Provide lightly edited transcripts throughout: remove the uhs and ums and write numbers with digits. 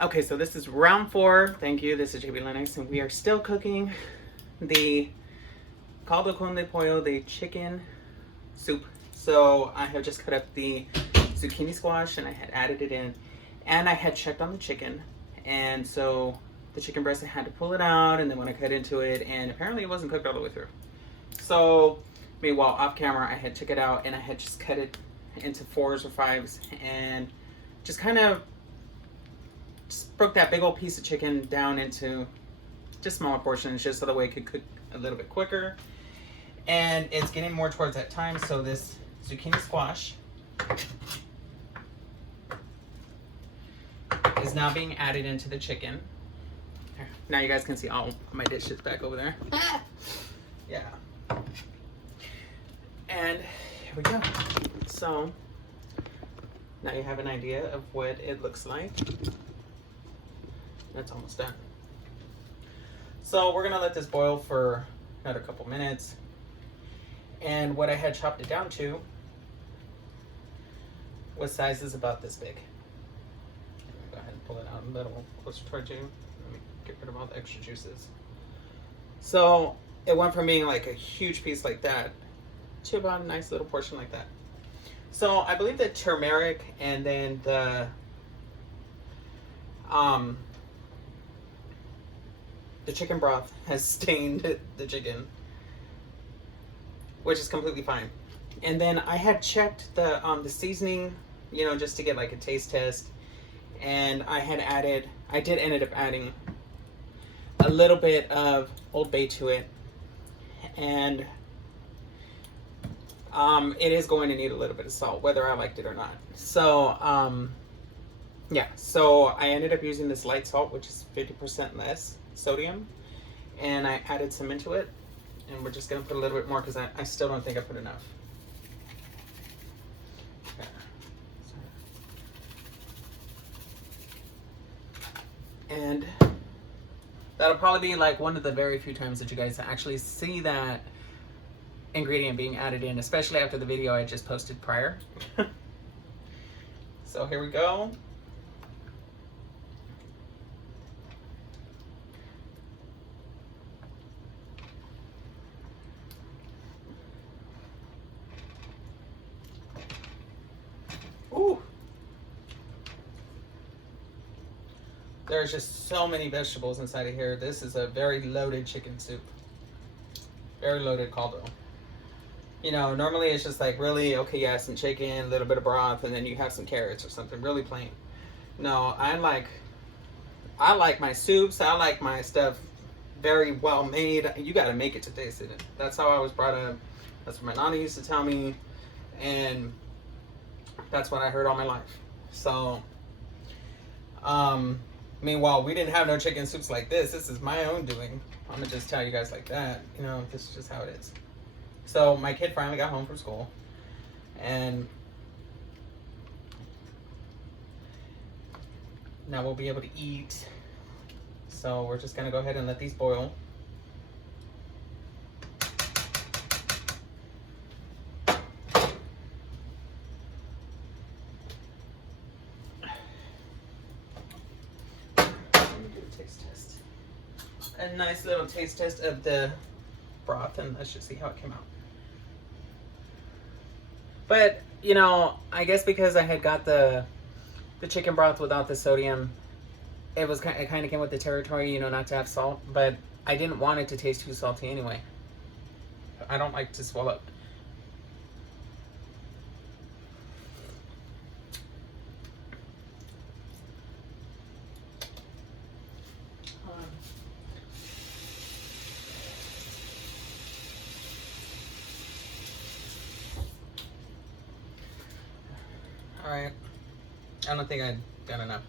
Okay, so this is round 4. Thank you. This is JB Lennux, and we are still cooking the caldo con de pollo, the chicken soup. So I have just cut up the zucchini squash, and I had added it in, and I had checked on the chicken, and so the chicken breast, I had to pull it out, and then when I cut into it, and apparently it wasn't cooked all the way through. So meanwhile, off camera, I had took it out, and I had just cut it into 4s or 5s, and just kind of broke that big old piece of chicken down into just smaller portions, just so the way it could cook a little bit quicker. And it's getting more towards that time, so this zucchini squash is now being added into the chicken. Now you guys can see all my dishes back over there. Yeah. And here we go. So now you have an idea of what it looks like. That's almost done. So we're gonna let this boil for another couple minutes. And what I had chopped it down to was sizes about this big. Go ahead and pull it out a little closer towards you. Let me get rid of all the extra juices. So it went from being like a huge piece like that to about a nice little portion like that. So I believe that turmeric and then the chicken broth has stained the chicken, which is completely fine. And then I had checked the seasoning, you know, just to get like a taste test. And I did ended up adding a little bit of Old Bay to it. And it is going to need a little bit of salt, whether I liked it or not. So, yeah, so I ended up using this light salt, which is 50% less sodium, and I added some into it, and we're just gonna put a little bit more because I still don't think I put enough. Okay. And that'll probably be like one of the very few times that you guys actually see that ingredient being added in, especially after the video I just posted prior. So here we go. Ooh. There's just so many vegetables inside of here. This is a very loaded chicken soup. Very loaded caldo. You know, normally it's just like really, okay, yeah, some chicken, a little bit of broth, and then you have some carrots or something really plain. No, I like my soups. I like my stuff very well made. You got to make it to taste it. That's how I was brought up. That's what my nana used to tell me, and that's what I heard all my life. So, meanwhile, we didn't have no chicken soups like this. This is my own doing. I'm gonna just tell you guys like that. You know, this is just how it is. So my kid finally got home from school, and now we'll be able to eat. So we're just gonna go ahead and let these boil. A nice little taste test of the broth, and let's just see how it came out. But you know, I guess because I had got the chicken broth without the sodium, it kind of came with the territory, you know, not to have salt. But I didn't want it to taste too salty anyway. I don't like to swallow. Alright. I don't think I got enough.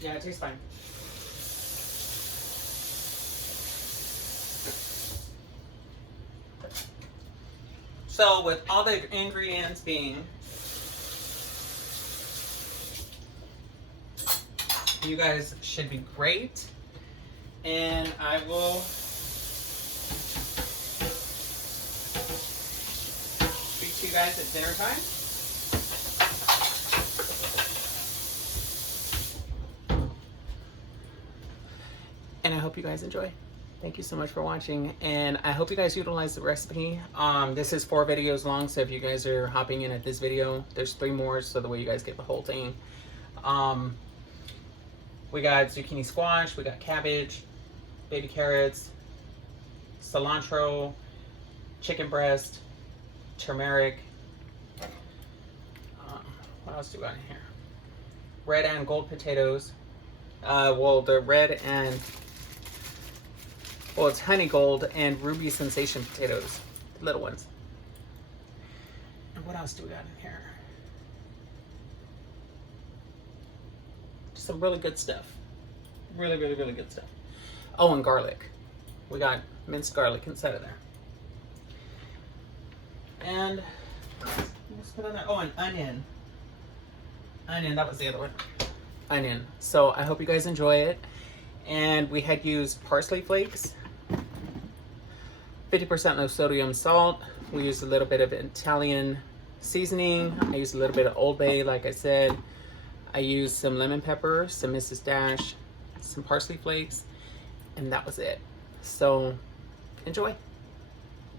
Yeah, it tastes fine. So with all the ingredients being, you guys should be great. And I will guys at dinner time. And I hope you guys enjoy. Thank you so much for watching, and I hope you guys utilize the recipe. This is 4 videos long, so if you guys are hopping in at this video, there's 3 more, so the way you guys get the whole thing. We got zucchini squash, we got cabbage, baby carrots, cilantro, chicken breast, turmeric. What else do we got in here? Red and gold potatoes. Well, the red and, well, it's honey gold and ruby sensation potatoes, the little ones. And what else do we got in here? Just some really good stuff. Really, really, really good stuff. Oh, and garlic. We got minced garlic inside of there. And let's put on there. Oh, an onion. Onion, that was the other one. Onion. So I hope you guys enjoy it. And we had used parsley flakes, 50% no sodium salt. We used a little bit of Italian seasoning. I used a little bit of Old Bay, like I said. I used some lemon pepper, some Mrs. Dash, some parsley flakes, and that was it. So enjoy.